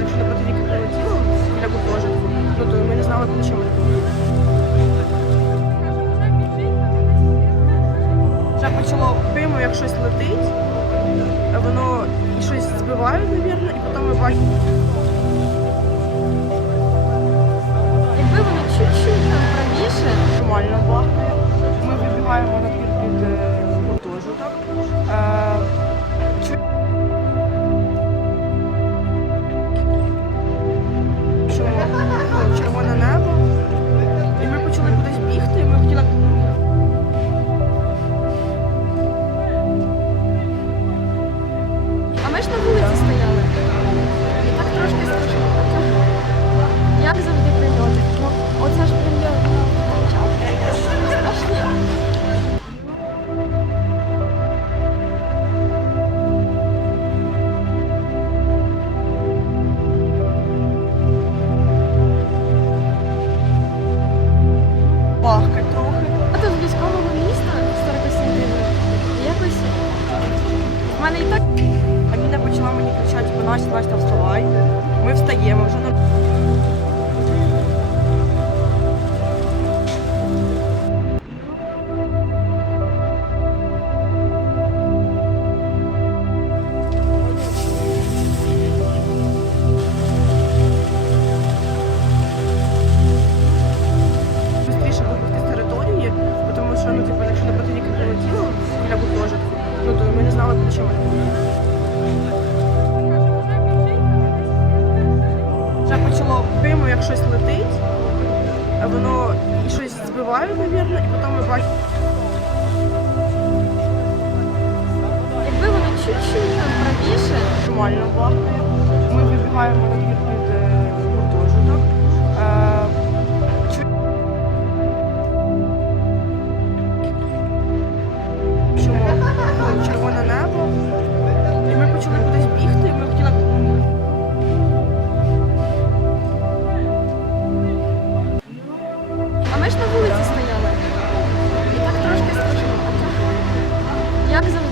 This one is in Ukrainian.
якщо напроти віки прилетіло біля гуртожитку, ну то ми не знали, куди що ми робили. Вже почало пимо, як щось летить, воно і щось збиває, мабуть, і потім ми бачимо. Якби воно чуть-чуть там правіше. Нормально бахкає. Ми вибігаємо на двір під гуртожиток. Червоне небо. І ми почали кудись бігти, і ми хотіли. А ми ж на вулиці стояли. І так трошки страшно. Як завжди прильоти. Ну, оце ж прильот. Страшно. Бахкать трохи. А то з військового міста Старокостянтинова. Якось в мене і так. Аміна почала мені кричати, типу, Настя, вставай. Ми встаємо вже на. Быстріше вибігти з території, тому що, ну, типу, якщо напроти віки прилетіло біля гуртожитку, ну то ми не знали, куди що ми робили. Вже почало пимо, як щось летить, воно і щось збиває, мабуть, і потім ми бачимо. Якби воно чуть-чуть там правіше. Нормально бахкає. Ми вибігаємо на двір під гуртожиток. Червоне небо. І ми почали кудись бігти, і ми хотіли. А ми ж на вулиці стояли. І так трошки страшно. Як завжди.